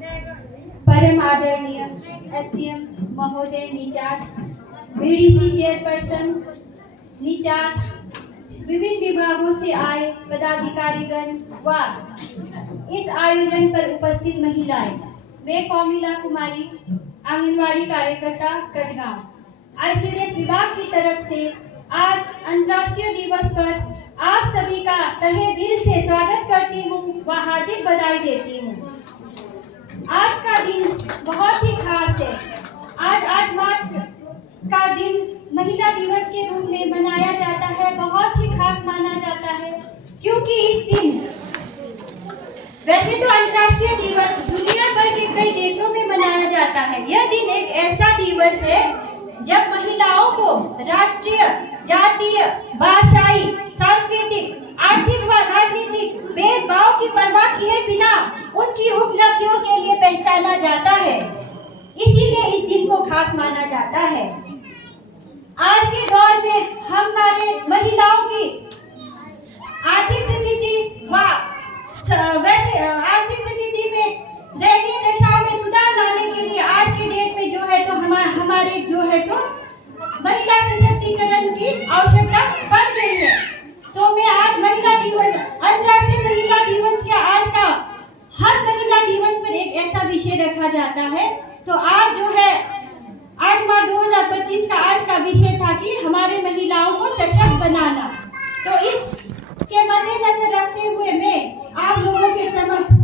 परम आदरणीय एसडीएम महोदय निचार, बीडीसी चेयरपर्सन निचार, विभिन्न विभागों से आए पदाधिकारीगण व इस आयोजन पर उपस्थित महिलाएं, मैं कोमिला कुमारी, आंगनवाड़ी कार्यकर्ता कटगांव, आईसीडीएस विभाग की तरफ से आज अंतर्राष्ट्रीय दिवस पर आप सभी का तहे दिल से स्वागत करती हूँ व हार्दिक बधाई देती हूँ। आज का दिन बहुत ही खास है। आज 8 मार्च का दिन महिला दिवस के रूप में मनाया जाता है। बहुत ही खास माना जाता है क्योंकि इस दिन, वैसे तो अंतर्राष्ट्रीय दिवस दुनिया भर के कई देशों में मनाया जाता है, यह दिन एक ऐसा दिवस है जब महिलाओं को राष्ट्रीय, जातीय, भाषाई, सांस्कृतिक, आर्थिक व राजनीतिक भेदभाव की परवाह किए बिना उनकी उपलब्धियों के लिए पहचाना जाता है। इसीलिए इस दिन को खास माना जाता है। आज के दौर में हमारे महिलाओं की आर्थिक स्थिति व वैसे आर्थिक स्थिति में दयनीय दशा में सुधार लाने के लिए आज के डेट में जो है तो हमारे जो है तो महिला सशक्तिकरण की आवश्यकता बढ़ गई है। तो मैं आज महिला दिवस, अंतर्राष्ट्रीय महिला दिवस के आज का हर महिला दिवस पर एक ऐसा विषय रखा जाता है। तो आज जो है 8 मार्च 2025 का आज का विषय था कि हमारे महिलाओं को सशक्त बनाना। तो इसके मद्देनजर रखते हुए मैं आप लोगों के समक्ष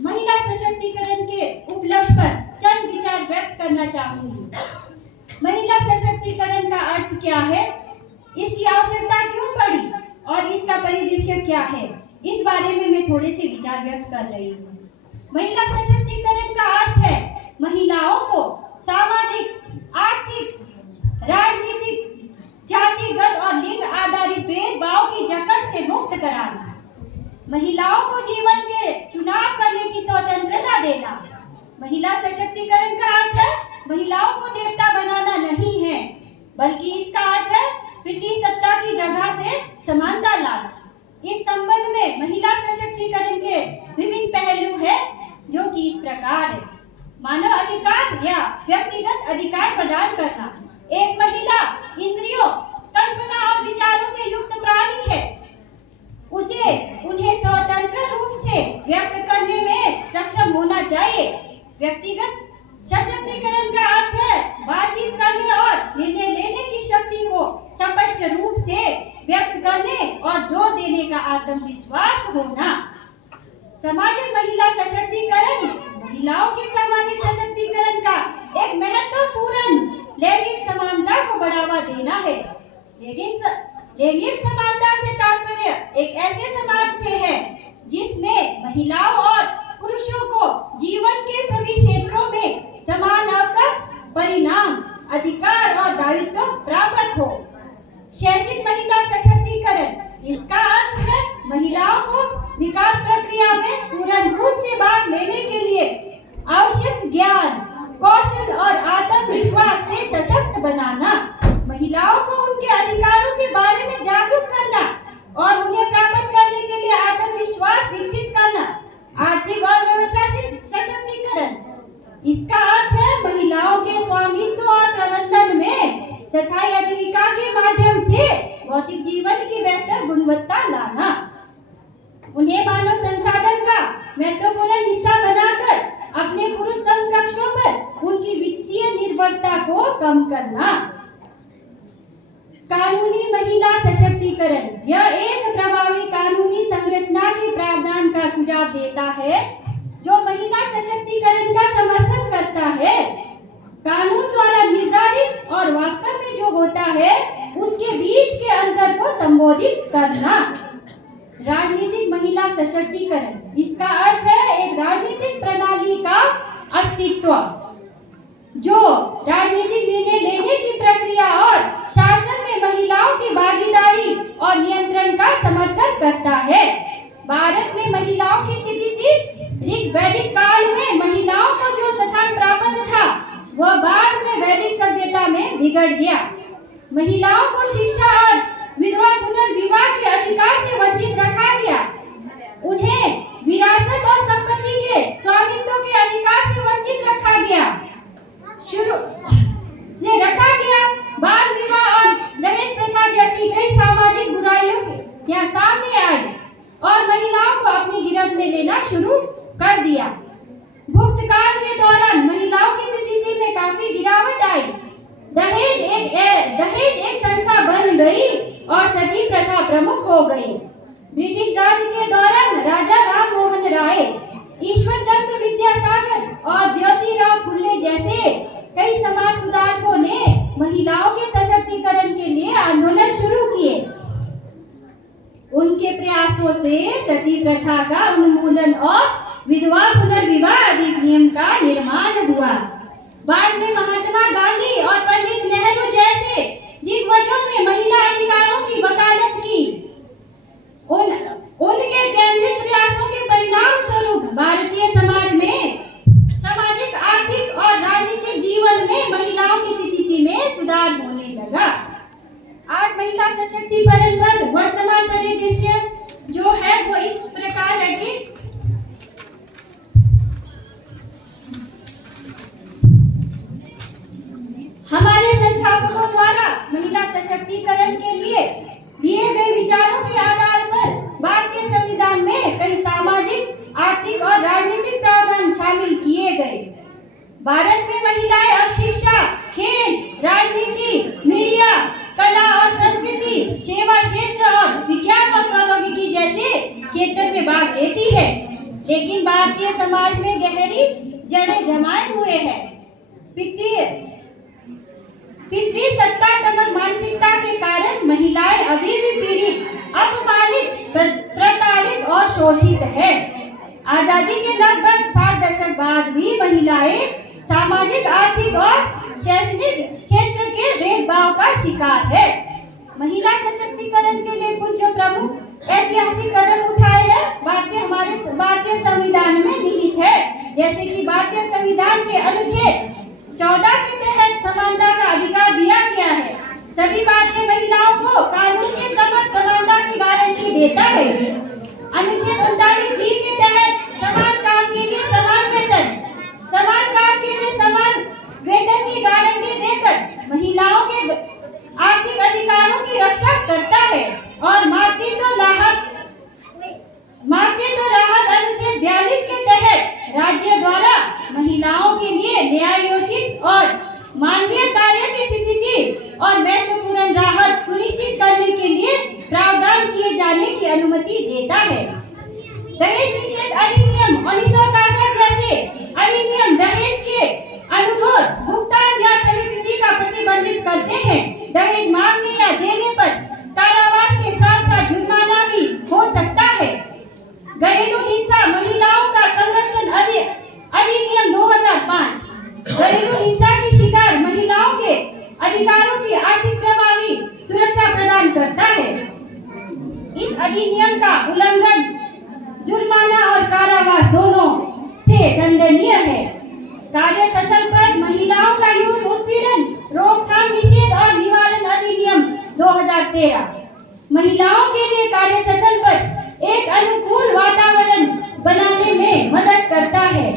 महिला सशक्तिकरण के उपलक्ष्य पर चंद विचार व्यक्त करना चाहूंगी। महिला सशक्तिकरण का अर्थ क्या है, इसकी आवश्यकता क्यों पड़ी और इसका परिदृश्य क्या है, इस बारे में मैं थोड़े से विचार व्यक्त कर रही हूँ। महिला सशक्तिकरण का अर्थ है महिलाओं को सामाजिक, आर्थिक, राजनीतिक, जातिगत और लिंग आधारित भेदभाव की जकड़ से मुक्त कराना, महिलाओं को जीवन के चुनाव करने की स्वतंत्रता देना। महिला सशक्तिकरण का अर्थ है महिलाओं को देवता बनाना नहीं है, बल्कि इसका अर्थ है पितृ सत्ता की जगह से समानता लाना। इस संबंध में महिला सशक्तिकरण के विभिन्न पहलू हैं, जो कि इस प्रकार है। मानव अधिकार या व्यक्तिगत अधिकार प्रदान करना। एक महिला इंद्रियों, कल्पना और विचारों से युक्त प्राणी है। उन्हें स्वतंत्र रूप से व्यक्त करने में सक्षम होना चाहिए। व्यक्तिगत सशक्तिकरण का अर्थ है बातचीत करने और निर्णय लेने की शक्ति को स्पष्ट रूप से व्यक्त करने और जोर देने का आत्मविश्वास होना। सामाजिक महिला सशक्तिकरण महिलाओं के सामाजिक सशक्तिकरण का एक महत्वपूर्ण लैंगिक समानता को बढ़ावा देना है। लैंगिक समानता से तात्पर्य एक ऐसे समाज से है जिसमें महिलाओं और पुरुषों को जीवन के सभी क्षेत्रों में समान अवसर, परिणाम, अधिकार और दायित्व प्राप्त हो। शैक्षिक महिला सशक्तिकरण, इसका अर्थ है महिलाओं को विकास प्रक्रिया में पूर्ण रूप से भाग लेने के लिए आवश्यक ज्ञान, कौशल और आत्मविश्वास से सशक्त बनाना। महिलाओं को उनके अधिकारों के बारे में जागरूक करना और उन्हें प्राप्त करने के लिए आत्मविश्वास विकसित करना। आर्थिक और व्यवसायिक सशक्तिकरण, इसका अर्थ है महिलाओं के स्वामित्व और प्रबंधन में स्थायी आजीविका के माध्यम से भौतिक जीवन की बेहतर गुणवत्ता लाना। उन्हें मानव संसाधन का महत्वपूर्ण हिस्सा बनाकर अपने पुरुष समकक्षों पर उनकी वित्तीय निर्भरता को कम करना। कानूनी महिला सशक्तिकरण, यह एक प्रभावी कानूनी संरचना के प्रावधान का सुझाव देता है जो महिला सशक्तिकरण का समर्थन करता है। कानून द्वारा निर्धारित और वास्तव में जो होता है उसके बीच के अंतर को संबोधित करना। राजनीतिक महिला सशक्तिकरण, इसका अर्थ है एक राजनीतिक प्रणाली का अस्तित्व जो राजनीतिक निर्णय लेने की प्रक्रिया और शासन में महिलाओं की भागीदारी और नियंत्रण का समर्थन करता है। भारत में महिलाओं की स्थिति ऋग्वैदिक काल में महिलाओं को जो स्थान प्राप्त था वह बाद में वैदिक सभ्यता में बिगड़ गया। महिलाओं को शिक्षा और विधवा पुनर्विवाह के अधिकार से वंचित रखा गया। उन्हें विरासत और संपत्ति के स्वामित्व के काफी गिरावट आई। दहेज एक संस्था बन गई और सती प्रथा प्रमुख हो गई। ब्रिटिश राज के दौरान राजा राम मोहन राय, ईश्वर चंद्र विद्यासागर और ज्योतिराव फुले जैसे कई समाज सुधारकों ने महिलाओं के सशक्तिकरण के लिए आंदोलन शुरू किए। उनके प्रयासों से सती प्रथा का उन्मूलन और विधवा पुनर्विवाह अधिनियम का निर्माण हुआ। बाद में महात्मा गांधी और पंडित नेहरू जैसे दिग्गजों ने महिला अधिकारों की वकालत की। उनके केंद्रित प्रयासों के परिणाम स्वरूप भारतीय समाज में सामाजिक, आर्थिक और राजनीतिक जीवन में महिलाओं की स्थिति में सुधार होने लगा। आज महिला सशक्तिकरण पर वर्तमान परिदृश्य जो है वो इस प्रकार है कि हमारे संस्थापकों द्वारा महिला सशक्तिकरण के लिए दिए गए विचारों के आधार पर भारतीय संविधान में कई सामाजिक, आर्थिक और राजनीतिक प्रावधान शामिल किए गए। भारत में महिलाएं अब शिक्षा, खेल, राजनीति, मीडिया, कला और संस्कृति, सेवा क्षेत्र और विज्ञान और प्रौद्योगिकी जैसे क्षेत्र में भाग लेती है, लेकिन भारतीय समाज में गहरी जड़ें जमाए हुए हैं। पितृ सत्तात्मक मानसिकता के कारण महिलाएं अभी भी पीड़ित, अपमानित, प्रताड़ित और शोषित है। आजादी के लगभग 7 दशक बाद भी महिलाएं सामाजिक, आर्थिक और शैक्षणिक क्षेत्र के भेदभाव का शिकार है। महिला सशक्तिकरण के लिए कुछ जो प्रमुख ऐतिहासिक कदम उठाए हैं हमारे भारतीय संविधान में निहित है, जैसे कि भारतीय संविधान के अनुच्छेद 14 के तहत समानता का अधिकार दिया गया है। सभी भारतीय महिलाओं को कानून के समक्ष समानता की गारंटी देता है। अनुच्छेद 39 के तहत समान काम के लिए समान वेतन, समान काम के लिए समान वेतन की गारंटी देकर महिलाओं के आर्थिक अधिकारों की रक्षा करता है। और मातृत्व राहत अनुच्छेद 42 के तहत राज्य द्वारा महिलाओं के लिए न्यायोचित और मानवीय कार्य की स्थिति और महत्वपूर्ण राहत सुनिश्चित करने के लिए प्रावधान किए जाने की अनुमति देता है। दहेज निषेध अधिनियम 1961 जैसे अधिनियम दहेज के अनुरोध, भुगतान या स्वीकृति का प्रतिबंधित करते हैं। दहेज मांगने या देने पर कारावास के साथ साथ जुर्माना भी हो सकता है। घरेलू हिंसा महिलाओं का संरक्षण अधिनियम 2005 घरेलू हिंसा की शिकार महिलाओं के अधिकारों की आर्थिक प्रभावी सुरक्षा प्रदान करता है। इस अधिनियम का उल्लंघन जुर्माना और कारावास दोनों से दंडनीय है। कार्यस्थल पर महिलाओं का यौन उत्पीड़न रोकथाम, निषेध और निवारण अधिनियम 2013 महिलाओं के लिए कार्यस्थल पर एक अनुकूल वातावरण बनाने में मदद करता है।